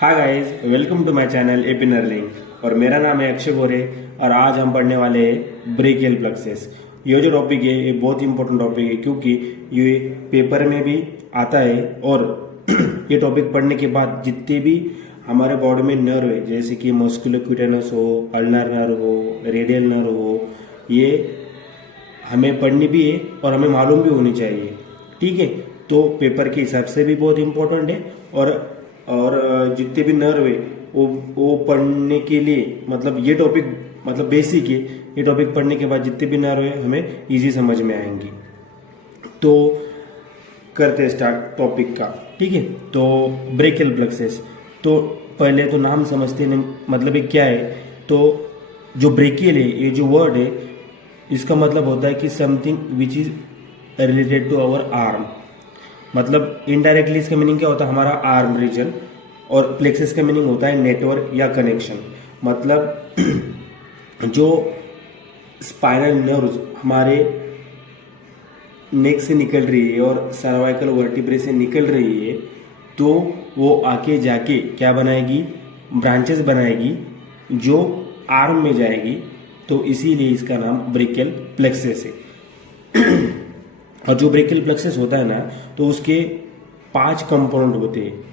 Hi guys, welcome to my channel एपिनर link. और मेरा नाम है अक्षय गोरे और आज हम पढ़ने वाले हैं ब्रेकियल प्लेक्सस। ये जो टॉपिक है ये बहुत इंपॉर्टेंट टॉपिक है क्योंकि ये पेपर में भी आता है और ये टॉपिक पढ़ने के बाद जितने भी हमारे बॉडी में नर्व है जैसे कि मस्कुलोक्यूटेनस हो, अल्नर नर्व हो, रेडियल नर्व हो, ये हमें पढ़नी भी है और हमें मालूम भी होनी चाहिए। ठीक है, तो पेपर के हिसाब से भी बहुत इंपॉर्टेंट है और जितने भी नर्व है वो पढ़ने के लिए मतलब ये टॉपिक मतलब बेसिक है। ये टॉपिक पढ़ने के बाद जितने भी नर्व है हमें इजी समझ में आएंगी। तो करते हैं स्टार्ट टॉपिक का। ठीक है, तो ब्रेकियल प्लेक्सस, तो पहले तो नाम समझते हैं मतलब ये क्या है। तो जो ब्रेकियल है ये जो वर्ड है इसका मतलब होता है कि something which is related to our arm. मतलब इनडायरेक्टली इसका मीनिंग क्या होता है, हमारा आर्म रीजन। और प्लेक्सस का मीनिंग होता है नेटवर्क या कनेक्शन। मतलब जो स्पाइनल नर्व्स हमारे नेक से निकल रही है और सर्वाइकल वर्टिब्रे से निकल रही है तो वो आके जाके क्या बनाएगी, ब्रांचेस बनाएगी जो आर्म में जाएगी। तो इसीलिए इसका नाम ब्रेकियल प्लेक्सस है। और जो ब्रेकियल प्लेक्सस होता है ना तो उसके 5 कंपोनेंट होते हैं।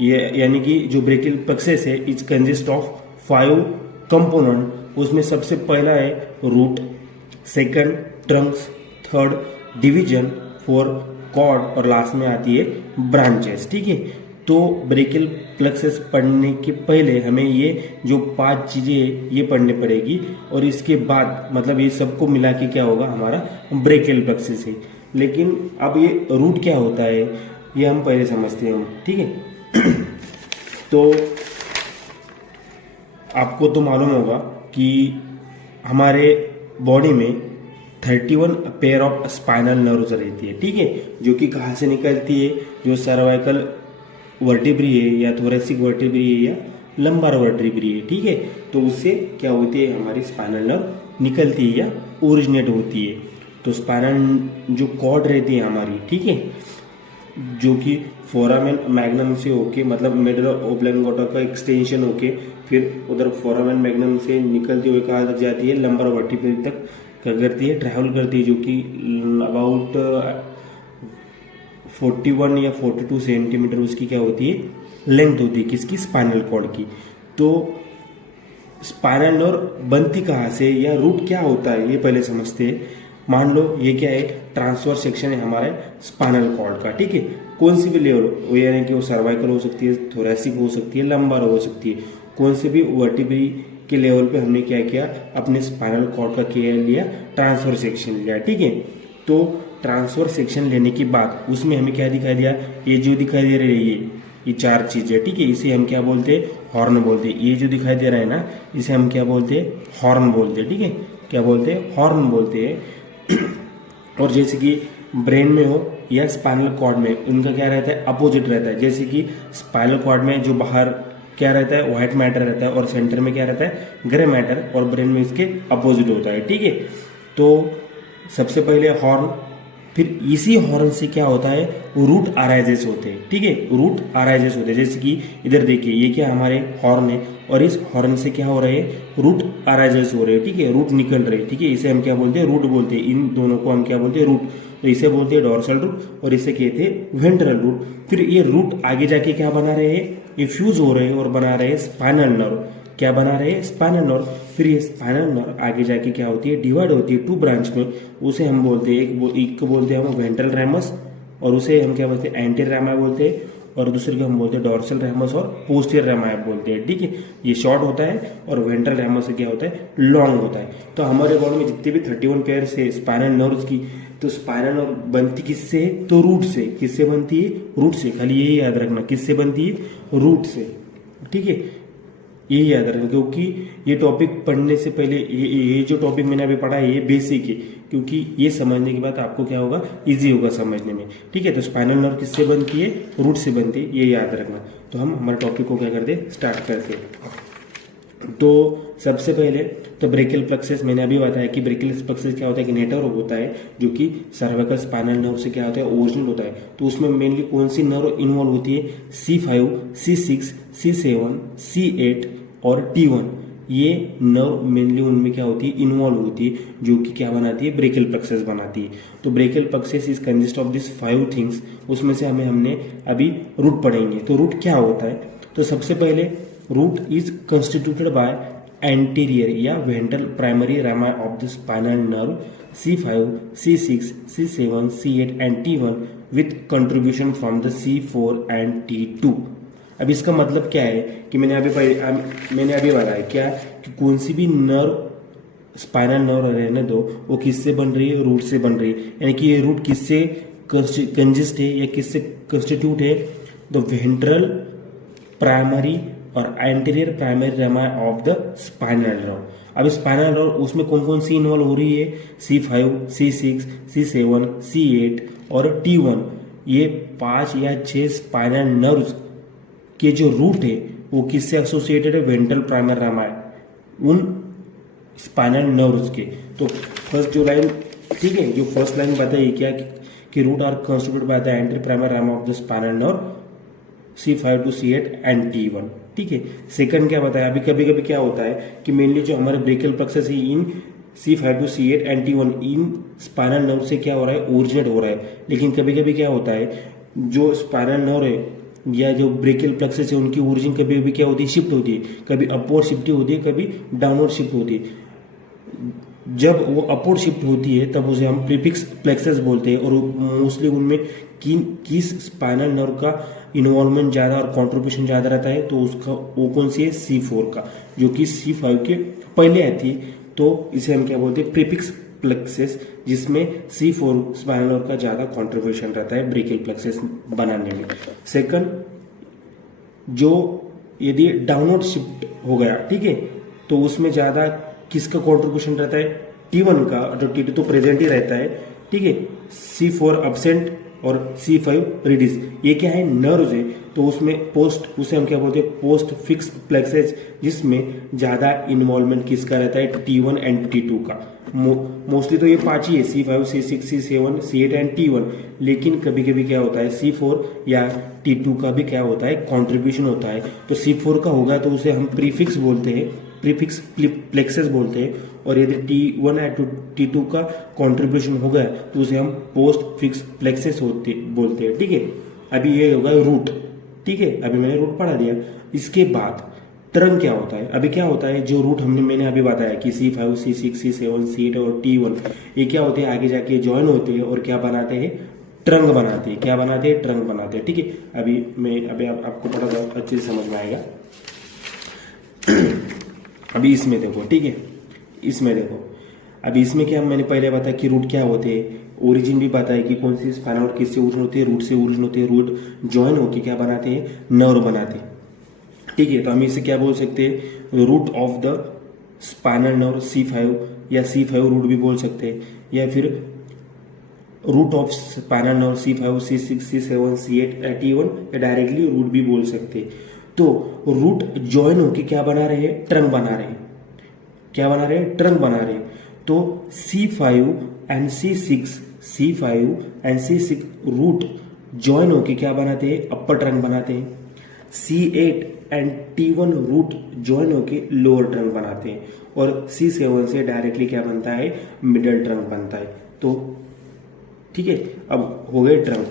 ये यानी कि जो ब्रेकियल प्लेक्सस है इट्स कंसिस्ट ऑफ 5 कंपोनेंट। उसमें सबसे पहला है root, second trunks, third division, fourth cord और लास्ट में आती है ब्रांचेस। ठीक है, तो ब्रेकियल प्लेक्सस पढ़ने के पहले हमें ये जो 5 चीजें ये पढ़नी पड़ेगी और इसके बाद मतलब ये सबको मिला के क्या होगा, हमारा ब्रेकियल प्लेक्सस है। लेकिन अब ये रूट क्या होता है ये हम पहले समझते हैं। ठीक है, तो आपको तो मालूम होगा कि हमारे बॉडी में 31 पेयर ऑफ स्पाइनल नर्व्स रहती है। ठीक है, जो कि कहाँ से निकलती है, जो सर्वाइकल वर्टिब्री है या थोरेसिक वर्टिब्री है या लंबार वर्टिब्री है। ठीक है, तो उससे क्या होती है, हमारी स्पाइनल नर्व निकलती है या ओरिजिनेट होती है। तो स्पाइनल जो कॉर्ड रहती है हमारी, ठीक है, जो कि फोरामेन मैग्नम से होके मतलब मिडल ओब्लंगोटा का एक्सटेंशन होके फिर उधर फोरामेन मैग्नम से निकलती हुई कहाँ तक जाती है, लंबार वर्टिब्री तक क्या करती है, ट्रैवल करती है, जो कि अबाउट 41 या 42 सेंटीमीटर उसकी क्या होती है, लेंथ होती है, किसकी, स्पाइनल कॉर्ड की। तो स्पाइनल नर्व बनती कहाँ से या रूट क्या होता है ये पहले समझते हैं। मान लो ये क्या है, ट्रांसवर्स सेक्शन है हमारे स्पाइनल कॉर्ड का। ठीक है, कौन सी भी लेवल, यानी कि वो सर्वाइकल हो सकती है, थोरेसिक हो सकती है, लंबार हो सकती है, कौन से भी वर्टिब्री के लेवल पे हमने क्या किया, अपने स्पाइनल कॉर्ड का केयर लिया, ट्रांसवर्स सेक्शन लिया। ठीक है, तो ट्रांसवर्स सेक्शन लेने के बाद उसमें हमें क्या दिखाई दिया, ये जो दिखाई दे रही है ये 4 चीजें। ठीक है, इसे हम क्या बोलते हैं, हॉर्न बोलते हैं। ये जो दिखाई दे रहा है ना इसे हम क्या बोलते हैं, हॉर्न बोलते हैं। ठीक है, क्या बोलते हैं, हॉर्न बोलते हैं। और जैसे कि ब्रेन में हो या स्पाइनल कॉर्ड में उनका क्या रहता है, अपोजिट रहता है। जैसे कि स्पाइनल कॉर्ड में जो बाहर क्या रहता है, व्हाइट मैटर रहता है और सेंटर में क्या रहता है, ग्रे मैटर, और ब्रेन में इसके अपोजिट होता है। ठीक है, तो सबसे पहले हॉर्न, फिर इसी हॉर्न से क्या होता है, रूट अराइजेस होते हैं। ठीक है, रूट अराइजेस होते हैं। जैसे कि इधर देखिए ये क्या हमारे हॉर्न है और इस हॉर्न से क्या हो रहे हैं, रूट अराइजेस हो रहे हैं। ठीक है, रूट निकल रहे हैं। ठीक है, इसे हम क्या बोलते हैं, रूट बोलते हैं। इन दोनों को हम क्या बोलते हैं, रूट। तो इसे बोलते हैं डोर्सल रूट और इसे कहते हैं वेंट्रल रूट। फिर ये रूट आगे जाके क्या बना रहे हैं, ये फ्यूज हो रहे हैं और बना रहे हैं स्पाइनल नर्व। क्या बना रहे हैं, स्पाइनल नर्व। फिर ये स्पाइनल नर्व आगे जाके क्या होती है, डिवाइड होती है 2 ब्रांच में। उसे हम बोलते हैं, एक को बोलते हैं हम वेंट्रल रैमस और उसे हम क्या बोलते हैं, एंटीरियर रैमा बोलते हैं, और दूसरे को हम बोलते हैं डोर्सल रैमस और पोस्टीरियर रैमा बोलते हैं। ठीक है, ये शॉर्ट होता है और वेंट्रल रैमस से क्या होता है, लॉन्ग होता है। तो हमारे बॉडी में जितने भी 31 पेयर से स्पाइनल नर्व्स की, तो स्पाइनल नर्व बनती किससे है, तो रूट से। किससे बनती है, रूट से। खाली यही याद रखना, किससे बनती है, रूट से। ठीक है, यही याद रखना, क्योंकि ये टॉपिक पढ़ने से पहले ये जो टॉपिक मैंने अभी पढ़ा है ये बेसिक है, क्योंकि ये समझने के बाद आपको क्या होगा, इजी होगा समझने में। ठीक है, तो स्पाइनल नर्व किससे बनती है, रूट से बनती है, ये याद रखना। तो हम हमारे टॉपिक को क्या करते, स्टार्ट करते। तो सबसे पहले तो ब्रेकियल प्लेक्सस मैंने अभी बताया कि ब्रेकियल प्लेक्सस क्या होता है कि नेटवर्क होता है जो कि सर्वाइकल स्पाइनल नर्व से क्या होता है ओरिजिनल होता है। तो उसमें मेनली कौन सी नर्व इन्वॉल्व होती है, C5, C6, C7, C8 और T1, ये नर्व मेनली उनमें क्या होती है इन्वॉल्व होती है जो कि क्या बनाती है ब्रेकियल प्लेक्सस बनाती है। तो brachial plexus is consist of this 5 things, उसमें से हमने अभी रूट पढ़ेंगे। तो रूट क्या होता है, तो सबसे पहले root is constituted by anterior या ventral primary Rama of the spinal nerve C5, C6, C7, C8 and T1 with contribution from the C4 and T2। अब इसका मतलब क्या है कि मैंने अभी बताया क्या कि कौन सी भी नर्व स्पाइनल नर्व रहने दो वो किससे बन रही है, रूट से बन रही है। यानी कि ये रूट किससे कंजिस्ट है या किससे कंस्टिट्यूट है, द वेंट्रल प्राइमरी और anterior primary Rama of the spinal nerve. अब स्पाइनल नर्व उसमें कौन कौन सी इन्वॉल्व हो रही है, C5, C6, C7, C8 और T1। ये 5 या 6 स्पाइनल नर्व्स के जो रूट है वो किससे एसोसिएटेड है, वेंट्रल प्राइमरी रामा उन स्पाइनल नर्व्स के। तो फर्स्ट जो लाइन, ठीक है, जो फर्स्ट लाइन बताइए क्या कि root are constituted by the anterior primary Rama of the spinal nerve C5 to C8 and T1, ठीक है। सेकंड क्या बताया, अभी कभी कभी क्या होता है कि मेनली जो हमारे ब्रेकियल प्लेक्सस है इन C5 to C8 and T1 in spinal nerve से क्या हो रहा है, ओरिजिनेट हो रहा है। लेकिन कभी कभी क्या होता है, जो स्पाइनल नर्व है या जो ब्रेकियल प्लेक्सस है उनकी ओरिजिन कभी कभी क्या होती है, शिफ्ट होती है, कभी अपवर्ड शिफ्ट होती है, कभी डाउनवर्ड शिफ्ट होती है। जब वो अपवर्ड शिफ्ट होती है तब उसे हम प्रीफिक्स प्लेक्सस बोलते हैं, और मोस्टली उनमें किस स्पाइनल नर्व का इन्वॉल्वमेंट ज़्यादा और कॉन्ट्रीब्यूशन ज़्यादा रहता है, तो उसका वो कौन सी है, C4 का, जो कि C5 के पहले आती है। तो इसे हम क्या बोलते हैं, प्रीफिक्स प्लेक्सस, जिसमें C4 स्पाइनल नर्व का ज़्यादा कॉन्ट्रीब्यूशन रहता है ब्रेकियल प्लेक्सस बनाने में। सेकंड, जो यदि डाउनवर्ड शिफ्ट हो गया, ठीक है, तो उसमें ज़्यादा किसका कॉन्ट्रीब्यूशन रहता है, T1 का, जो T2 तो प्रेजेंट ही रहता है, ठीक है। C4 अब्सेंट और C5 रिड्यूस, ये क्या है, नर्व्स है। तो उसमें पोस्ट, उसे हम क्या बोलते हैं, पोस्ट फिक्स प्लेक्सस, जिसमें ज्यादा इन्वॉल्वमेंट किसका रहता है, T1 एंड T2 का। मोस्टली तो ये 5 ही है, C5, C6, C7, C8 and T1। लेकिन कभी कभी क्या होता है, C4 या T2 का भी क्या होता है, कॉन्ट्रीब्यूशन होता है। तो C4 का होगा तो उसे हम प्रीफिक्स बोलते हैं, प्रीफिक्स प्लेक्सस बोलते हैं। और यदि T1 या T2 का कंट्रीब्यूशन हो गया तो उसे हम पोस्ट फिक्स प्लेक्सस बोलते हैं, ठीक है। अभी ये होगा रूट, ठीक है, अभी मैंने रूट पढ़ा दिया। इसके बाद ट्रंक क्या होता है, अभी क्या होता है, जो रूट मैंने अभी बताया कि C5, C6, C7, C8 और T1, ये क्या होते हैं, आगे जाके ज्वाइन होते हैं और क्या बनाते हैं, ट्रंक बनाते हैं। क्या बनाते हैं, ट्रंक बनाते हैं, ठीक है। अभी आपको पढ़ा था, अच्छे से समझ में आएगा। अभी इसमें देखो, ठीक है, इसमें देखो, अभी इसमें क्या मैंने पहले बताया कि रूट क्या होते हैं, ओरिजिन भी बताया कि कौन सी स्पाइनल नर्व किससे ओरिजिन होती है, रूट से ओरिजिन होती है। रूट ज्वाइन होकर क्या बनाते हैं, नर्व बनाते हैं, ठीक है। तो हम इसे क्या बोल सकते हैं, root of the spinal nerve C5 या C5 रूट भी बोल सकते हैं, या फिर root of spinal nerve C5, C6, C7, C8 T1, या डायरेक्टली रूट भी बोल सकते हैं। तो रूट ज्वाइन होके क्या बना रहे हैं, ट्रंक बना रहे हैं। क्या बना रहे हैं, ट्रंक बना रहे हैं। तो C5 and C6 root join होके क्या बनाते हैं, अपर ट्रंक बनाते हैं। C8 and T1 root join होके लोअर ट्रंक बनाते हैं। और C7 से डायरेक्टली क्या बनता है, मिडल ट्रंक बनता है। तो ठीक है, अब हो गए ट्रंक।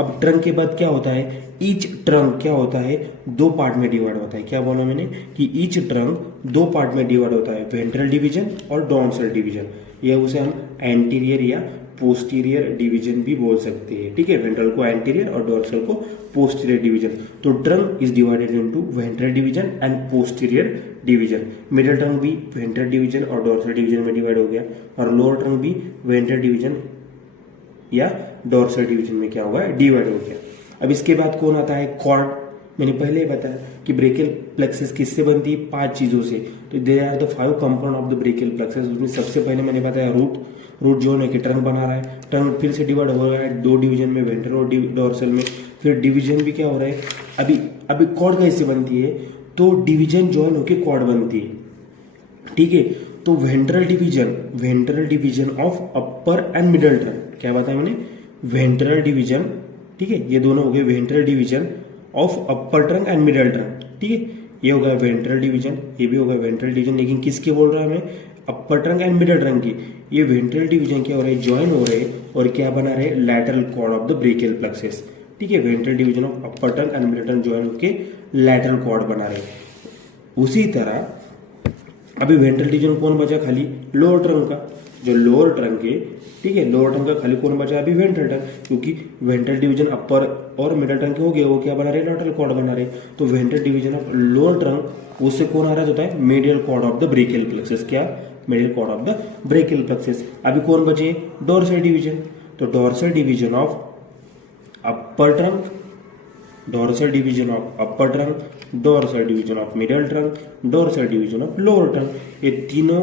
अब ट्रंक के बाद क्या होता है, ईच ट्रंक क्या होता है, 2 पार्ट में डिवाइड होता है। क्या बोला मैंने कि ईच ट्रंक 2 पार्ट में डिवाइड होता है, वेंट्रल डिवीजन और डॉर्सल डिवीजन। यह उसे हम एंटीरियर या पोस्टीरियर डिवीजन भी बोल सकते हैं, ठीक है। वेंट्रल को एंटीरियर और डॉर्सल को पोस्टीरियर डिवीजन। तो trunk is divided into ventral division and posterior division. Middle trunk भी वेंट्रल डिवीजन और डॉर्सल डिवीजन में डिवाइड हो गया, और लोअर ट्रंक भी वेंट्रल डिवीजन या डॉर्सल डिवीजन में क्या हुआ है, डिवाइड हो गया। अब इसके बाद कौन आता है, कॉर्ड। मैंने पहले ही बताया कि ब्रेकियल प्लेक्सस किससे बनती है, 5 चीजों से। तो there are the 5 component of the brachial plexus. उसमें सबसे पहले मैंने बताया रूट जो है कि ट्रंक बना रहा है, ट्रंक फिर से डिवाइड हो रहा है 2 डिवीजन में, वेंट्रल और डॉर्सल में। फिर डिवीजन भी क्या हो रहा है, अभी कॉर्ड कैसे बनती है, तो डिवीजन ज्वाइन होकर कॉर्ड बनती है, ठीक है। तो ventral division of upper and middle trunk, क्या बताया मैंने, वेंट्रल डिवीजन, ठीक है, ये दोनों हो गए ventral division of upper trunk and middle trunk, ठीक है, ये होगा वेंट्रल डिवीजन, ये भी होगा वेंट्रल डिवीजन, लेकिन किसके बोल रहा है मैं, अपर ट्रंक एंड मिडल ट्रंक की। ये वेंट्रल डिवीजन क्या हो रहा है, ज्वाइन हो रहे हैं और क्या बना रहे, lateral cord of the brachial plexus, ठीक है, ventral division of upper trunk and middle trunk join होके लैटरल कॉर्ड बना रहे। उसी तरह अभी वेंट्रल डिवीजन कौन बचा खाली, लोअर ट्रंक का, जो लोअर ट्रंक है, ठीक है, लोअर ट्रंक का खाली कौन बचा अभी, वेंट्रल ट्रंक, क्योंकि वेंट्रल डिवीजन अपर और मिडल ट्रंक हो गया, वो क्या बना रहे, लैटरल कॉर्ड बना रहे। तो ventral division of lower trunk उससे कौन आ रहा होता है, medial cord of the brachial plexus, क्या, medial cord of the brachial plexus. अभी कौन बचे, डोर्सल डिवीजन, तो dorsal division of upper trunk, dorsal division of upper trunk, dorsal division of middle trunk, dorsal division of lower trunk, ये तीनों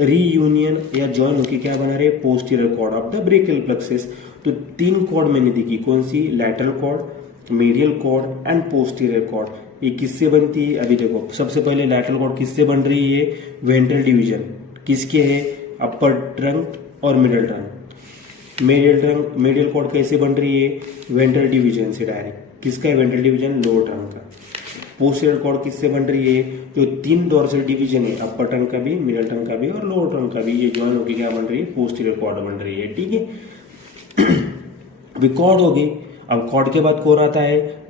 reunion या join होकर क्या बना रहे, posterior cord of the brachial plexus. तो तीन कॉर्ड मैंने देखी, कौन सी, lateral cord, medial cord and posterior cord. ये किससे बनती है, अभी देखो, सबसे पहले लैटरल कॉर्ड किससे बन रही है, वेंट्रल डिवीजन, किसके है, अपर ट्रंक और मिडल ट्रंक। मीडियल कॉर्ड कैसे बन रही है, वेंट्रल डिवीजन से डायरेक्ट, किसका है, वेंट्रल डिवीजन, लोअर ट्रंक का। पोस्टीरियर कॉर्ड किससे बन रही है, जो तीन डोर्सल डिवीजन है, अपर ट्रंक का भी, मिडल ट्रंक का भी और लोअर ट्रंक का भी, ये ज्वाइन होकर क्या बन रही है, पोस्टीरियर कॉर्ड बन रही है, ठीक है। अभी कॉर्ड हो गई, अब कॉर्ड के बाद कौन आता है,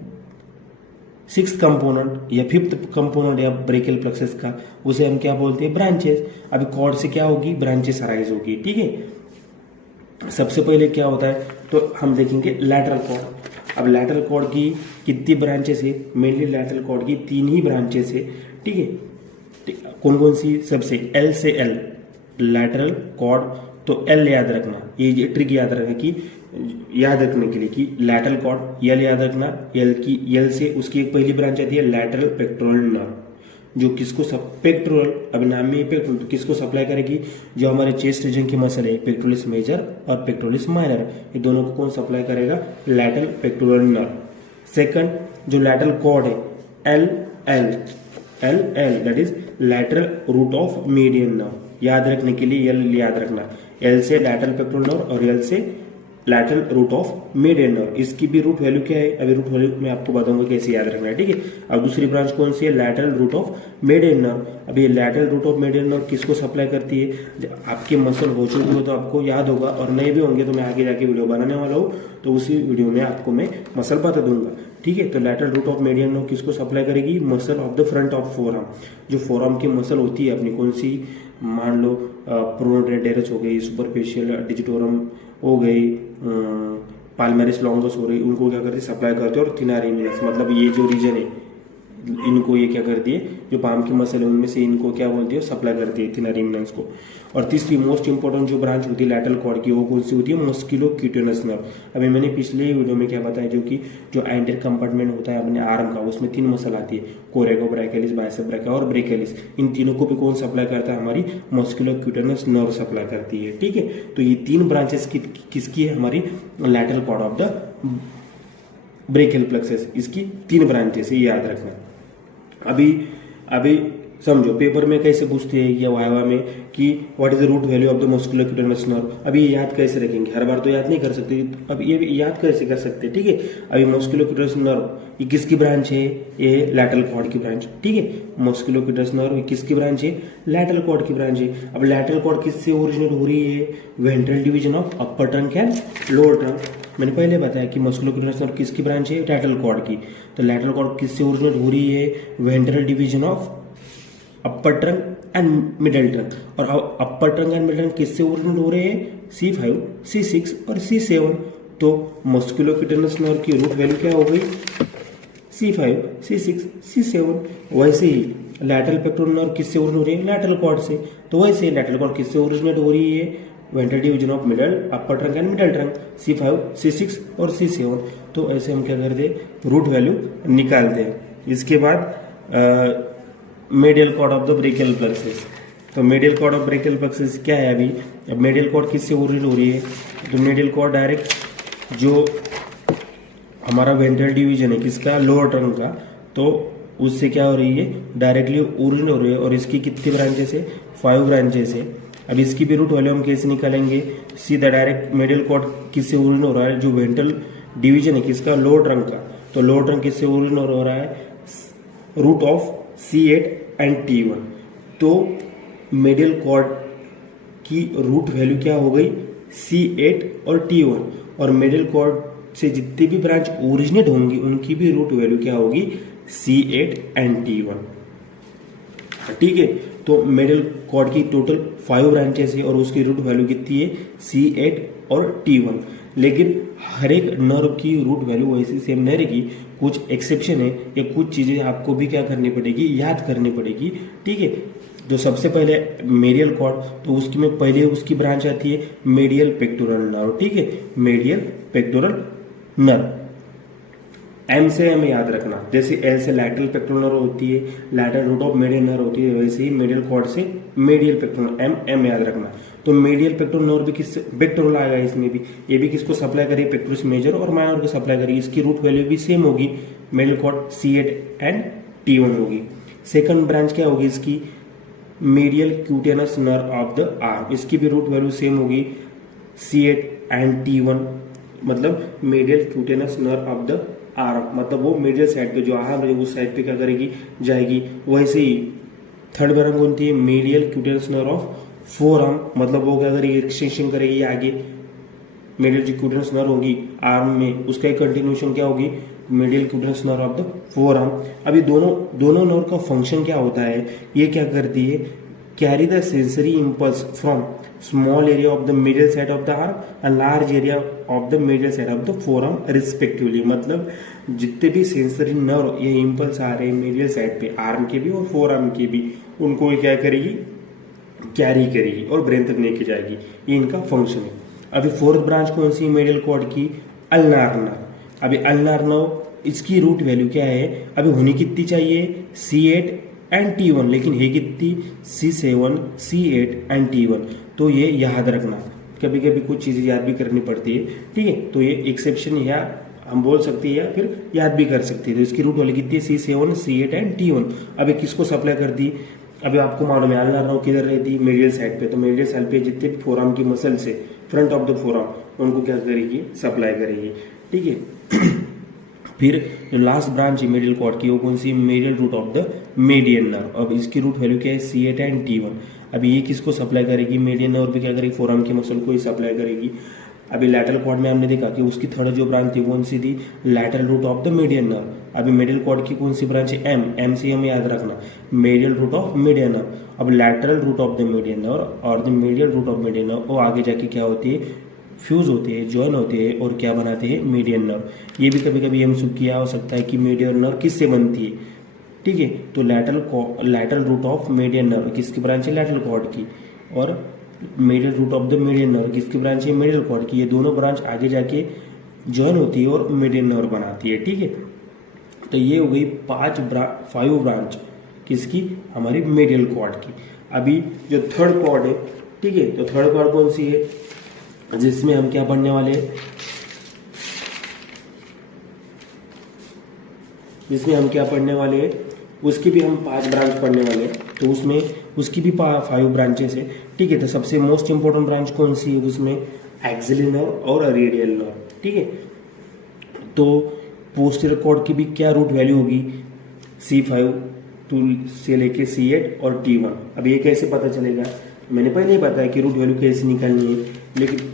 सिक्स्थ कंपोनेंट या फिफ्थ कंपोनेंट या ब्रेकियल प्लेक्सस का, उसे हम क्या बोलते हैं, ब्रांचेस। अभी कॉर्ड से क्या होगी, ब्रांचेस अराइज होगी, ठीक है। सबसे पहले क्या होता है, तो हम देखेंगे लैटरल कॉर्ड। अब लैटरल कॉर्ड की कितनी ब्रांचेस है, मेनली लैटरल कॉर्ड की तीन ही ब्रांचेस है, ठीक है। कौन कौन सी, सबसे एल से एल लैटरल कॉर्ड, तो एल याद रखना, ये ट्रिक याद रखना कि याद रखने के लिए कि लैटरल कॉर्ड एल याद रखना, एल की, एल से उसकी एक पहली ब्रांच आती है लैटरल पेक्टोरल नर्व, जो किसको पेक्टोरल, अब नाम में पेक्टोरल, तो किसको सप्लाई करेगी, जो हमारे चेस्ट रीजन की मसल है, पेक्टोरलिस मेजर और पेक्टोरलिस माइनर, ये दोनों को कौन सप्लाई करेगा, लैटरल पेक्टोरल नर्व। सेकंड जो लैटरल कॉर्ड है, L L L L that is lateral root of median nerve, याद रखने के लिए एल याद रखना, एल से लैटरल पेक्टोरल नर्व और एल से lateral root of median nerve. इसकी भी रूट वैल्यू क्या है, अभी रूट वैल्यू मैं आपको बताऊंगा कैसे याद रखना है, ठीक है। अब दूसरी ब्रांच कौन सी है, lateral root of median nerve. अब ये lateral root of median nerve किसको सप्लाई करती है, जब आपके मसल हो चुके हो तो आपको याद होगा, और नए भी होंगे तो मैं आगे जाके वीडियो बनाने वाला हूँ, तो उसी वीडियो में आपको मैं मसल बता दूंगा, ठीक है। तो lateral root of median nerve किसको सप्लाई करेगी, muscle of the front of forearm, जो फोरआर्म की मसल होती है अपनी, कौन सी, मान लो प्रोनोट्रेटेरस हो गई, सुपरफिशियल डिजिटोरम हो गई, पाल्मेरिस लॉन्गस हो रही, उनको क्या करती है, सप्लाई करते हैं। और थिनारिमिनस, मतलब ये जो रीजन है इनको ये क्या करती है, जो पाम की मसल है उनमें से इनको क्या बोलती है, सप्लाई करती है थिनारिमिनस को। और तीसरी मोस्ट इंपॉर्टेंट जो ब्रांच होती है लैटरल कॉर्ड की, वो कौन सी होती है, मस्कुलोक्यूटेनस नर्व। अभी मैंने पिछले वीडियो में क्या बताया, जो एंटीरियर कंपार्टमेंट होता है अपने आर्म का, उसमें तीन मसल आती है, कोरेकोब्रैकियलिस, बाइसेप ब्रैकिया और ब्रेकियलिस। इन तीनों को भी कौन सप्लाई करता है, हमारी मस्कुलोक्यूटेनस नर्व सप्लाई करती है, ठीक है। तो ये तीन ब्रांचेस किसकी है, हमारी lateral cord of the brachial plexus, इसकी तीन ब्रांचेस है, याद रखना। अभी समझो पेपर में कैसे पूछते हैं या वाइवा में कि what is the root value of the musculocutaneous nerve. अभी ये याद कैसे रखेंगे, हर बार तो याद नहीं कर सकते, अब ये याद कैसे कर सकते, ठीक है। अभी मस्कुलोक्यूटेनस नर्व ये किसकी ब्रांच है, ये लैटरल कॉर्ड की ब्रांच, ठीक है। मस्कुलोक्यूटेनस नर्व किसकी ब्रांच है, लैटरल कॉर्ड की ब्रांच है। अब लैटरल कॉर्ड किससे ओरिजिनेट हो रही है, ventral division of upper trunk and lower trunk. मैंने पहले बताया कि मस्कुलोक्यूटेनस नर्व किसकी ब्रांच है, लैटरल कॉर्ड की। तो लैटरल कॉर्ड किससे ओरिजिनेट हो रही है, ventral division of upper trunk and middle trunk. और upper trunk and middle trunk किससे ओरिजिनेट हो रहे हैं, C5, C6 और C7। तो मस्कुलोक्यूटेनस नर्व की रूट वैल्यू क्या हो गई, C5, C6, C7। वैसे ही लैटरल पेक्टोरल नर्व किससे ओरिजिनेट हो रही है, लैटरल कॉर्ड से। तो वैसे ही लैटरल कॉर्ड किससे ओरिजिनेट हो रही है, ventral division of middle, upper trunk and middle trunk, C5, C6 और C7। तो ऐसे हम क्या करते हैं, रूट वैल्यू निकालते हैं। इसके बाद medial cord of the brachial plexus. तो medial cord of brachial plexus क्या है, अभी अब मेडियल कॉर्ड किससे ओरिजिनेट हो रही है, तो मेडियल कॉर्ड डायरेक्ट जो हमारा वेंट्रल डिवीजन है किसका, लोअर ट्रंक का, तो उससे क्या हो रही है, डायरेक्टली ओरिजिन हो रही है। और इसकी कितनी ब्रांचेस है, 5 ब्रांचेस है। अब इसकी भी रूट वैल्यू हम कैसे निकालेंगे, सीधा डायरेक्ट मिडिल कॉर्ड किससे ओरिजिन हो रहा है, जो वेंट्रल डिवीजन है किसका, लोअर ट्रंक का, तो लोअर ट्रंक किससे ओरिजिन हो रहा है, root of C8 and T1। तो मिडिल कॉर्ड की रूट वैल्यू क्या हो गई, C8 और T1। और मिडिल कॉर्ड से जितनी भी ब्रांच ओरिजिनेट होंगी उनकी भी रूट वैल्यू क्या होगी, C8 एंड T1। ठीक है, तो मिडिल कॉर्ड की टोटल 5 ब्रांचेस है और उसकी रूट वैल्यू कितनी है, C8 और T1। लेकिन हर एक नर्व की रूट वैल्यू वैसी सेम नहीं रहेगी, कुछ एक्सेप्शन है या कुछ चीजें आपको भी क्या करनी पड़ेगी, याद करनी पड़ेगी। ठीक है, तो सबसे पहले मेडियल कॉर्ड, तो उसकी में पहले उसकी ब्रांच आती है मेडियल पेक्टोरल नर्व। ठीक है, मेडियल पेक्टोरल नर्व। एम से हमें याद रखना, जैसे एल से लैटरल पेक्टोरल नर्व होती है, lateral root of medial nerve होती है, वैसे ही मेडियल कॉर्ड से मेडियल पेक्टोरल एम याद रखना। तो मेडियल पेक्टोरल नर्व भी किस पेक्टोरल आएगा, इसमें भी ये भी किसको सप्लाई करेगी, पेक्टोरस मेजर और माइनर को सप्लाई करेगी। इसकी रूट वैल्यू भी सेम होगी, medial cord C8 and T1 होगी। सेकंड ब्रांच क्या होगी इसकी, medial cutaneous nerve of the arm. इसकी भी रूट वैल्यू सेम होगी, C8 एंड T1, मतलब medial cutaneous nerve of the arm, मतलब वो मेडियल साइड पे जो आर्म है उस साइड पे क्या करेगी, जाएगी। वैसे ही थर्ड ब्रांच होती है medial cutaneous nerve of four arm, मतलब वो क्या करेगी, एक्सटेंशन करेगी आगे। मेडियल जो क्यूटेनस नर्व होगी आर्म में, उसका एक कंटिन्यूएशन क्या होगी, medial cutaneous nerve of the four arm. अभी दोनों नर्व का फंक्शन क्या होता है, ये क्या करती है, carry the sensory impulse from small area of the middle side of the arm and large area of the middle side of the four arm respectively. मतलब जितने भी सेंसरी नर्व ये इंपल्स आ रहे हैं मिडिल साइड पे, arm के भी और फोर आर्म के भी, उनको ये क्या करेगी, कैरी करेगी और ब्रेन तक लेके जाएगी। ये इनका फंक्शन है। अभी फोर्थ ब्रांच कौन सी, मिडिल कॉर्ड की अल्नार नर्व। अभी अल्नार नर्व, इसकी रूट वैल्यू क्या है, अभी होनी कितनी चाहिए, C8 एंड T1, लेकिन है कितनी, C7, C8 एंड T1। तो ये याद रखना, कभी कभी कुछ चीजें याद भी करनी पड़ती है। ठीक है, तो ये एक्सेप्शन या हम बोल सकते हैं या फिर याद भी कर सकते हैं। तो इसकी रूट वैल्यू कितनी है, C7, C8 एंड T1। अभी किसको सप्लाई कर दी, अभी आपको मालूम है अल्नार नर्व किधर रहती, मेडियल साइड पे। तो मेडियल साइड पे जितने भी फोरआर्म की मसल से फ्रंट ऑफ द फोरआर्म, उनको क्या करेगी, सप्लाई करेगी। ठीक है, फिर जो लास्ट ब्रांच है मिडिल कॉर्ड की, वो कौन सी, medial root of the median nerve. अब इसकी रूट वैल्यू क्या है, C8 एंड T1। अभी ये किसको सप्लाई करेगी, मीडियन नर्व भी क्या करेगी, फोरआर्म की मसल को ही सप्लाई करेगी। अभी लैटरल कॉर्ड में हमने देखा कि उसकी थर्ड जो ब्रांच थी कौन सी थी, lateral root of the median nerve. अभी मिडिल कॉर्ड की कौन सी ब्रांच है, एम से हमें याद रखना, medial root of median nerve. अब lateral root of the median nerve और the medial root of median nerve, वो आगे जाके क्या होती है, फ्यूज होते हैं, ज्वाइन होते हैं और क्या बनाते हैं, मीडियन नर्व। ये भी कभी कभी हम सुन किया हो सकता है कि मीडियन नर्व किससे बनती है। ठीक है, तो lateral root of median nerve किसकी ब्रांच है, लैटरल कॉर्ड की, और middle root of the median nerve किसकी ब्रांच है, मिडिल कॉर्ड की। ये दोनों ब्रांच आगे जाके ज्वाइन होती है और मीडियन नर्व बनाती है। ठीक है, तो ये हो गई 5 ब्रांच किसकी, हमारी मिडिल कॉर्ड की। अभी जो थर्ड कॉर्ड है, ठीक है, तो थर्ड कॉर्ड कौन सी है, जिसमें हम क्या पढ़ने वाले हैं, जिसमें हम क्या पढ़ने वाले हैं, उसकी भी हम 5 ब्रांच पढ़ने वाले हैं। तो उसमें उसकी भी 5 ब्रांचेस है। ठीक है, तो सबसे मोस्ट इंपोर्टेंट ब्रांच कौन सी है उसमें, एक्सिलरी नर्व और रेडियल नर्व। ठीक है, तो पोस्टीरियर कॉर्ड की भी क्या रूट वैल्यू होगी, C5 से लेके C8 और T1। अब ये कैसे पता चलेगा, मैंने पहले ही बताया कि रूट वैल्यू कैसे निकालनी है, लेकिन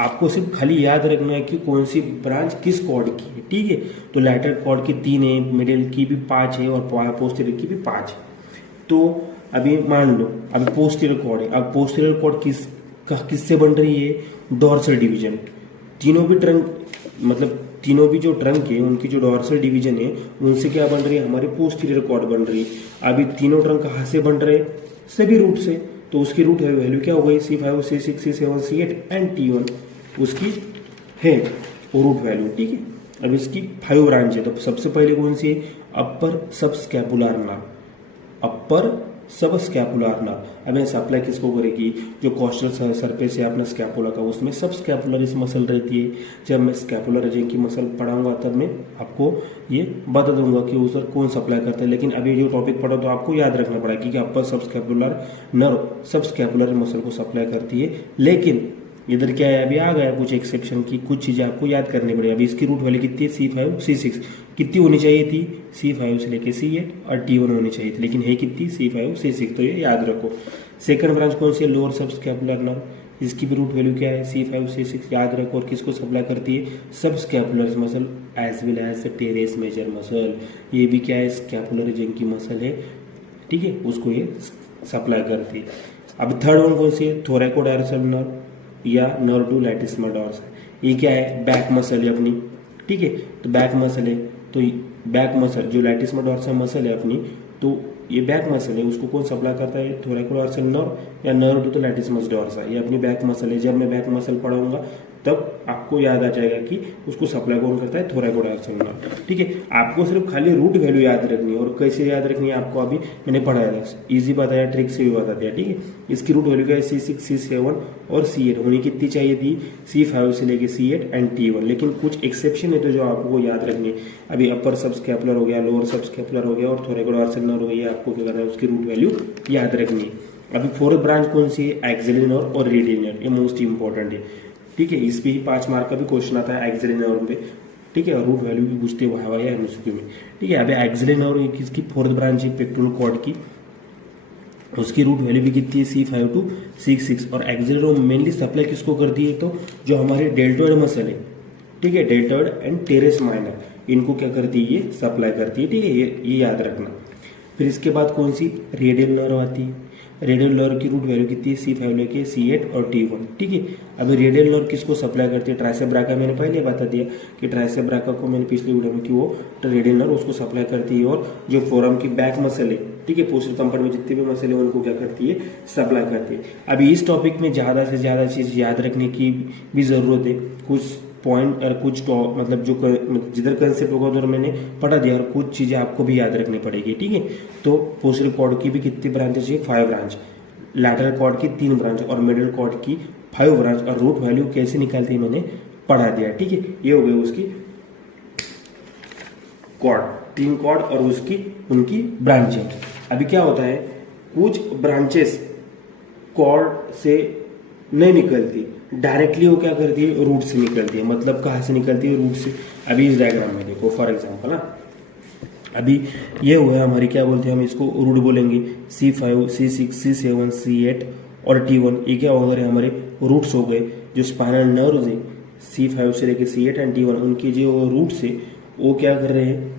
आपको सिर्फ खाली याद रखना है कि कौन सी ब्रांच किस कॉर्ड की है। ठीक है, तो लैटरल कॉर्ड की 3 है, मिडिल की भी 5 है और पोस्टीरियर की भी 5 है। तो अभी मान लो अभी पोस्टीरियर कॉर्ड है, अब पोस्टीरियर कॉर्ड किससे बन रही है, डॉर्सल डिवीजन। तीनों भी ट्रंक, मतलब तीनों भी जो ट्रंक है उनकी जो डॉर्सल डिवीजन है उनसे क्या बन रही है, हमारी पोस्टीरियर कॉर्ड बन रही है। अभी तीनों ट्रंक कहाँ से बन रहे, सभी रूट से, तो उसकी रूट वैल्यू क्या हो गई, C5, C6, C7, C8 and T1 उसकी है वो रूट वैल्यू। ठीक है, अब इसकी 5 ब्रांच है। तो सबसे पहले कौन सी है, अपर सब स्कैपुलर नर्व, अपर सब स्कैपुलर नर्व। अब ये सप्लाई किसको करेगी, जो कोस्टल सरफेस है अपना स्कैपुला का, उसमें सब स्कैपुलरिस मसल रहती है। जब मैं स्कैपुलर रीजन की मसल पढ़ाऊंगा तब मैं आपको ये बता दूंगा कि उस पर कौन सप्लाई करता है। लेकिन अभी जो टॉपिक पढ़ा तो आपको याद रखना पड़ेगा कि अपर सब स्कैपुलर नर्व सब स्कैपुलर मसल को सप्लाई करती है। लेकिन इधर क्या है, अभी आ गया कुछ एक्सेप्शन की, कुछ चीजें आपको याद करनी पड़ेगी। अभी इसकी रूट वैल्यू कितनी है, C5 C6 कितनी होनी चाहिए थी, C5 से लेके C8 और T1 होनी चाहिए थी, लेकिन है कितनी C5 C6, तो ये याद रखो। सेकंड ब्रांच कौन सी है, लोअर सब स्कैपुलर नर्व, इसकी भी रूट वैल्यू क्या है, C5 C6 याद रखो। और किसको सप्लाई करती है, subscapular muscle as well as teres major muscle, ये भी क्या है, स्कैपुलर रीजन की मसल है, ठीक है, उसको ये सप्लाई करती है। अब थर्ड वन कौन सी है, थोरैकोडोर्सल नर्व या नर्व टू लैटिसिमस डोर्सा, ये क्या है, बैक मसल है अपनी, ठीक है। तो बैक मसल है, तो बैक मसल जो लैटिसिमस डोर्सा मसल है अपनी, तो ये बैक मसल है, उसको कौन सप्लाई करता है, थोरैकोडोर्सल नर्व या नर्व टू लैटिसिमस डोर्सा, ये अपनी बैक मसल है। जब मैं बैक मसल पढ़ाऊंगा तब आपको याद आ जाएगा कि उसको सप्लाई कौन करता है, थोरैकोडोर्सल नर्व, ठीक है। आपको सिर्फ खाली रूट वैल्यू याद रखनी है, और कैसे याद रखनी है आपको अभी मैंने पढ़ाया था, इजी बताया, ट्रिक से भी बता दिया, ठीक है। इसकी रूट वैल्यू क्या है, C6 C7 और C8 होनी कितनी चाहिए थी, C5 से लेके C8 एंड T1, लेकिन कुछ एक्सेप्शन है तो जो आपको याद रखनी है। अभी अपर सब स्कैपुलर हो गया, लोअर सब स्कैपुलर हो गया और थोरैकोडोर्सल नर्व हो गया, आपको क्या करना है, उसकी रूट वैल्यू याद रखनी है। अभी फोर्थ ब्रांच कौन सी है, एक्सिलरी नर्व और रेडियल नर्व, ये मोस्ट इंपॉर्टेंट है, ठीक है। इस पे ही 5 मार्क का भी क्वेश्चन आता है एक्सिलरी नर्व पे, ठीक है, और रूट वैल्यू भी पूछते हैं हवाई या एमसीक्यू में, ठीक है। अभी एक्सिलरी नर्व किसकी, फोर्थ ब्रांच है पेक्टोरल कॉर्ड की, उसकी रूट वैल्यू भी कितनी है, C5 to C6। और एक्सिलरी नर्व मेनली सप्लाई किसको करती है, तो जो हमारे डेल्टोइड मसल है, ठीक है, डेल्टोइड एंड टेरेस माइनर, इनको क्या करती है, ये सप्लाई करती है, ठीक है, ये याद रखना। फिर इसके बाद कौन सी, रेडियल नर्व आती है। रेडियल नर्व की रूट वैल्यू कितनी है, C5 लेके C8 और T1, ठीक है। अभी रेडियल नर्व किसको सप्लाई करती है, ट्राइसेप ब्राका, मैंने पहले बता दिया कि ट्राइसेप ब्राका को मैंने पिछली वीडियो में कि वो रेडियल नर्व उसको सप्लाई करती है, और जो फोरम की बैक मसल है, ठीक है, पोस्टीरियर कंपार्टमेंट में जितने भी मसल है उनको क्या करती है, सप्लाई करती है। अभी इस टॉपिक में ज्यादा से ज्यादा चीज याद रखने की भी जरूरत है, कुछ पॉइंट और कुछ मतलब जो जिधर कंसेप्ट होगा उधर मैंने पढ़ा दिया, और कुछ चीजें आपको भी याद रखनी पड़ेगी, ठीक है। तो पोस्टीरियर कॉर्ड की भी कितनी ब्रांचेस है, 5 ब्रांच, लैटरल कॉर्ड की 3 ब्रांच और मिडिल कॉर्ड की 5 ब्रांच, और रूट वैल्यू कैसे निकालती है मैंने पढ़ा दिया, ठीक है। ये हो गई उसकी कॉर्ड, 3 कॉर्ड और उसकी उनकी ब्रांचें। अभी क्या होता है, कुछ ब्रांचेस कॉर्ड से नहीं निकलती, डायरेक्टली वो क्या करती है, रूट से निकलती है। मतलब कहाँ से निकलती है, रूट से। अभी इस डायग्राम में देखो फॉर एग्जांपल ना, अभी ये हुआ है हमारी, क्या बोलते हैं हम इसको, रूट बोलेंगे, C5 C6 C7 C8 और T1, ये क्या हो गए हमारे रूट्स हो गए। जो स्पाइनल नर्व्स है C5 से लेके C8 एंड T1, उनके जो रूट्स है वो क्या कर रहे हैं,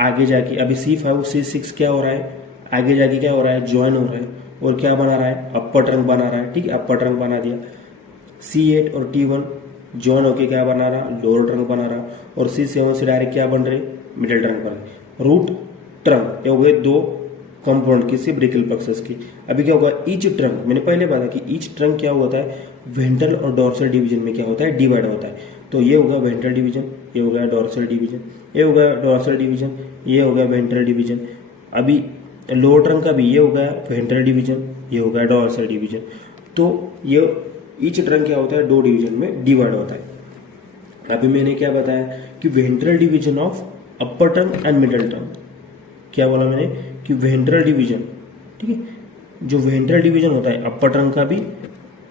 आगे जाके अभी C5 C6 क्या हो रहा है, आगे जाके क्या हो रहा है, ज्वाइन हो रहा है, और क्या बना रहा है, अपर ट्रंक बना रहा है, ठीक है, अपर ट्रंक बना दिया। C8 और T1 ज्वाइन होके क्या बना रहा, लोअर ट्रंक बना रहा, और C7 से डायरेक्ट क्या बन रहे, मिडिल ट्रंक बन रहे। रूट ट्रंक ये हो गए 2 कंपाउंड किसी ब्रेकियल प्लेक्सस की। अभी क्या होगा, ईच ट्रंक, मैंने पहले बताया कि ईच ट्रंक क्या होता है, वेंट्रल और डोर्सल डिवीजन में क्या होता है, डिवाइड होता है। तो ये होगा वेंट्रल डिवीजन, ये हो गया डोर्सल डिवीजन, ये हो गया डोर्सल डिवीजन, ये हो गया वेंट्रल डिवीजन। अभी लोअर ट्रंक का भी ये हो गया वेंट्रल डिवीजन, ये हो गया डोर्सल डिवीजन। तो ये ईच ट्रंक क्या होता है, 2 डिवीजन में डिवाइड होता है। अभी मैंने क्या बताया कि ventral division of upper trunk and middle trunk, क्या बोला मैंने कि वेंट्रल डिवीजन, ठीक है, जो वेंट्रल डिवीजन होता है अपर ट्रंक का भी,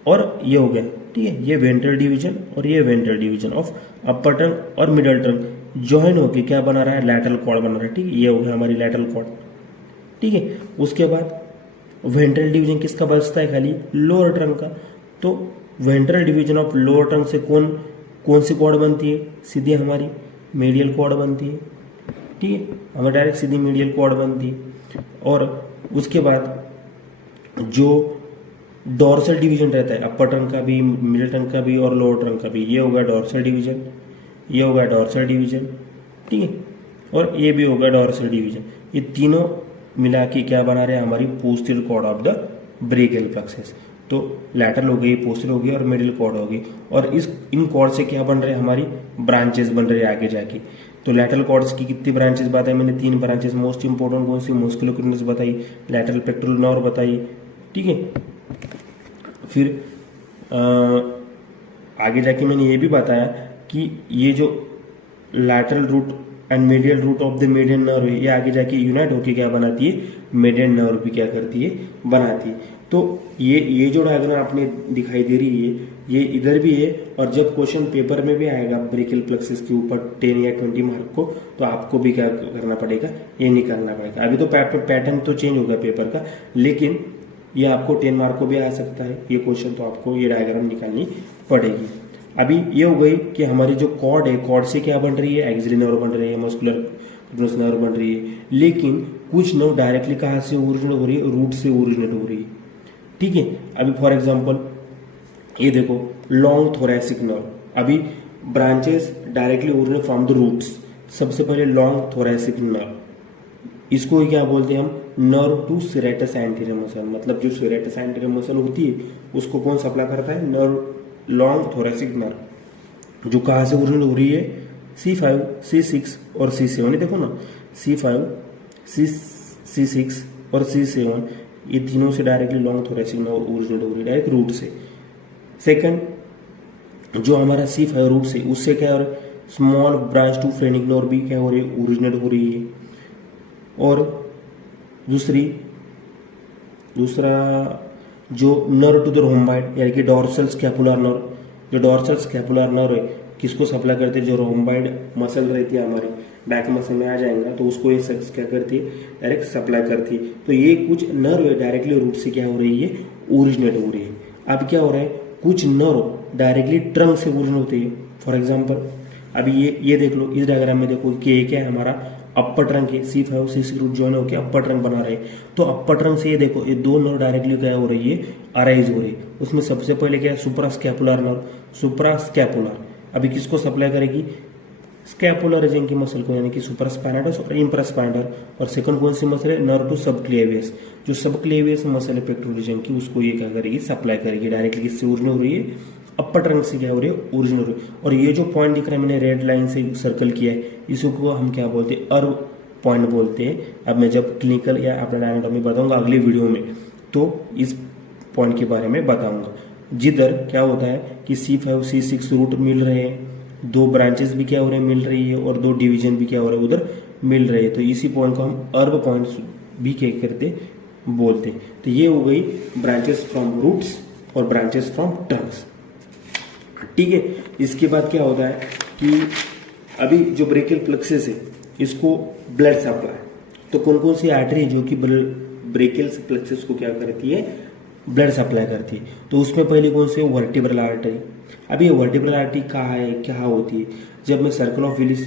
और ये हो गया, ठीक है, ये वेंट्रल डिवीजन और ये ventral division of upper trunk और मिडिल ट्रंक ज्वाइन होके क्या बना रहा है, लैटरल कॉर्ड बना रहा है, ठीक है, ये हो गया हमारी लैटरल कॉर्ड, ठीक है। उसके बाद वेंट्रल डिवीजन किसका बचता है, खाली लोअर ट्रंक का। तो ventral division of lower trunk से कौन सी कॉर्ड बनती है, सीधी हमारी मीडियल कॉर्ड बनती है, ठीक है, हमें डायरेक्ट सीधी मीडियल कॉर्ड बनती है। और उसके बाद जो डोर्सल डिवीजन रहता है अपर ट्रंक का भी, मिडिल ट्रंक का भी और लोअर ट्रंक का भी, ये होगा डोर्सल डिवीजन, ये होगा डोर्सल डिवीजन, ठीक है, और ये भी होगा डोर्सल डिवीजन। ये तीनों मिला के क्या बना रहे हैं, हमारी posterior cord of the brachial plexus. तो लैटरल हो गई, पोस्टीरियर हो गई और मिडिल कॉर्ड हो गई, और इन कॉर्ड से क्या बन रहे हैं, हमारी ब्रांचेस बन रही है आगे जाके। तो लैटरल कॉर्ड्स की कितनी ब्रांचेस बताई मैंने, 3 ब्रांचेस। मोस्ट इंपोर्टेंट कौन सी, मस्कुलोक्यूलिनस बताई, लैटरल पेक्टोरल नर्व बताई, ठीक है। फिर आगे जाके मैंने ये भी बताया कि ये जो lateral root and medial root of the median nerve है, ये आगे जाके यूनाइट होकर क्या बनाती है, मीडियन नर्व भी क्या करती है, बनाती है। तो ये जो डायग्राम आपने दिखाई दे रही है, ये इधर भी है, और जब क्वेश्चन पेपर में भी आएगा ब्रेकियल प्लेक्सस के ऊपर 10 या 20 मार्क को, तो आपको भी क्या करना पड़ेगा, ये निकालना पड़ेगा। अभी तो पैटर्न तो चेंज होगा पेपर का, लेकिन ये आपको 10 मार्क को भी आ सकता है ये क्वेश्चन, तो आपको ये डायग्राम निकालनी पड़ेगी। अभी ये हो गई कि हमारी जो कॉर्ड है, कॉर्ड से क्या बन रही है, एक्सिलरी नर्व बन रही है, मस्कुलर नर्व बन रही है, लेकिन कुछ नर्व डायरेक्टली कहाँ से ओरिजिनेट हो रही है, रूट से ओरिजिनेट हो रही है, ठीक है। अभी फॉर एग्जांपल ये देखो लॉन्ग थोरैसिक नर्व, अभी branches directly originate from the roots. सबसे पहले लॉन्ग थोरैसिक नर्व, इसको क्या बोलते हैं हम, nerve to serratus anterior muscle, मतलब जो सेरेटस एंटीरियर मसल होती है उसको कौन सप्लाई करता है, नर्व लॉन्ग थोरैसिक नर्व, जो कहाँ से ओरिजिनेट हो रही है, C5, C6 और C7। देखो ना, C5, C6 और C7 ये तीनों से directly long thoracic nerve originate हो रही है, डायरेक्ट रूट से। सेकंड, जो हमारा C5 रूट से, उससे क्या हो रहा है, small branch to phrenic nerve भी क्या हो रही है, ओरिजिनेट हो रही है। और दूसरा जो नर्व टू द रोम्बाइड, यानी कि डॉर्सल स्कैपुलर नर्व, जो डॉर्सल स्कैपुलर नर्व है किसको सप्लाई करते हैं, जो रोम्बाइड मसल रहती है हमारी, बैक मसल में आ जाएगा तो उसको ये क्या करती है, डायरेक्ट सप्लाई करती है। तो ये कुछ नर्व है डायरेक्टली रूट से क्या हो रही है, ओरिजिनेट हो रही है। अब क्या हो रहा है, कुछ नर्व डायरेक्टली ट्रंक से ओरिजिनेट होती है। फॉर एग्जाम्पल अभी ये देख लो, इस डायग्राम में देखो कि ये क्या है, हमारा अपर ट्रंक है, C5 C6 रूट ज्वाइन होकर अपर ट्रंक बना रहे। तो अपर ट्रंक से ये देखो, ये दो नर्व डायरेक्टली क्या हो रही है, अराइज हो रही है। उसमें सबसे पहले क्या है, सुप्रास्कैपुलर नर्व, सुप्रास्कैपुलर अभी किसको सप्लाई करेगी, स्कैपुलर रीजन की मसल को, यानी कि सुपरास्पाइनटस और इंफ्रास्पाइनटर। और सेकंड कौन सी मसल है, नर्व टू सबक्लेवियस, जो सबक्लेवियस मसल है पेक्टोरल रीजन की, उसको ये क्या करेगी, सप्लाई करेगी। डायरेक्टली किससे ओरिजिनेट हो रही है, अपर ट्रंक से क्या हो रही है, ओरिजिनेट हो रही है। और ये जो पॉइंट दिख रहा है, मैंने रेड लाइन से सर्कल किया है, इसको हम क्या बोलते हैं, अर्व पॉइंट बोलते हैं। अब मैं जब क्लिनिकल या अपना एनाटॉमी बताऊंगा अगली वीडियो में, तो इस पॉइंट के बारे में बताऊंगा, जिधर क्या होता है कि C5 C6 रूट मिल रहे हैं, दो ब्रांचेस भी क्या हो रहे हैं, मिल रही है, और दो डिवीजन भी क्या हो रहे हैं, उधर मिल रहे हैं। तो इसी पॉइंट को हम अर्व पॉइंट भी क्या करते बोलते हैं। तो ये हो गई ब्रांचेस फ्रॉम रूट्स और ब्रांचेस फ्रॉम ट्रंक्स, ठीक है। इसके बाद क्या होता है कि अभी जो ब्रेकियल प्लेक्सस है, इसको ब्लड सप्लाई, तो कौन कौन सी आर्टरी है जो कि ब्रेकियल प्लेक्सस को क्या करती है, ब्लड सप्लाई करती है। तो उसमें पहले कौन सी, वर्टिब्रल आर्टरी। अभी ये वर्टिब्रल आर्टरी कहाँ है, क्या होती है, जब मैं सर्कल ऑफ विलिस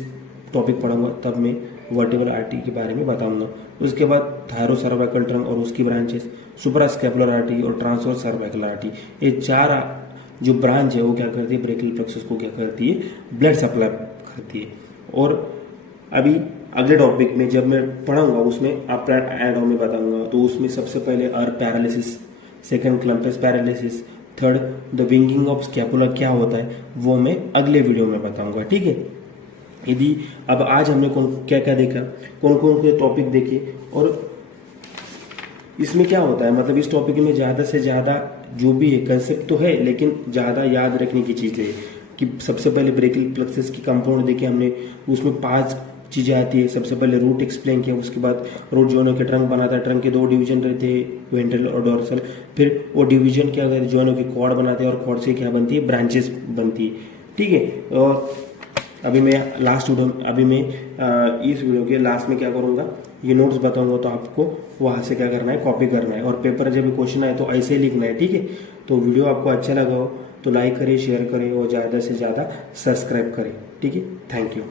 टॉपिक पढ़ूंगा तब मैं वर्टिब्रल आर्टरी के बारे में बताऊंगा। उसके बाद थायरो सर्वाइकल ट्रंक और उसकी ब्रांचेस, सुपरास्कैपुलर आर्टरी और ट्रांसवर्स सर्वाइकल आर्टरी, ये चार जो ब्रांच है वो क्या करती है, ब्रेकियल प्लेक्सस को क्या करती है, ब्लड सप्लाई करती है। और अभी अगले टॉपिक में जब मैं पढ़ाऊंगा उसमें अपना एनाटॉमी बताऊंगा, तो उसमें सबसे पहले Erb paralysis, second Klumpke's paralysis, third the winging of scapula क्या होता है, वो मैं अगले वीडियो में बताऊंगा, ठीक है। यदि अब आज हमने क्या क्या देखा, कौन कौन से टॉपिक देखे, और इसमें क्या होता है, मतलब इस टॉपिक में ज्यादा से ज्यादा जो भी है कंसेप्ट तो है, लेकिन ज्यादा याद रखने की चीजें है कि सबसे पहले ब्रेकियल प्लेक्सस की कंपाउंड देखे हमने, उसमें 5 चीजें आती है। सबसे पहले रूट एक्सप्लेन किया, उसके बाद रूट जो है ट्रंक बनाता है, ट्रंक के 2 डिवीजन रहते हैं, वेंट्रल और डोर्सल। फिर वो डिवीजन क्या करते हैं, जो है कॉर्ड बनाते हैं, और कॉर्ड से क्या बनती है, ब्रांचेस बनती है, ठीक है। और अभी मैं इस वीडियो के लास्ट में क्या करूंगा, ये नोट्स बताऊंगा, तो आपको वहां से क्या करना है, कॉपी करना है, और पेपर जब क्वेश्चन आए तो ऐसे ही लिखना है, ठीक है। तो वीडियो आपको अच्छा लगा हो तो लाइक करें, शेयर करें और ज़्यादा से ज़्यादा सब्सक्राइब करें, ठीक है। Thank you.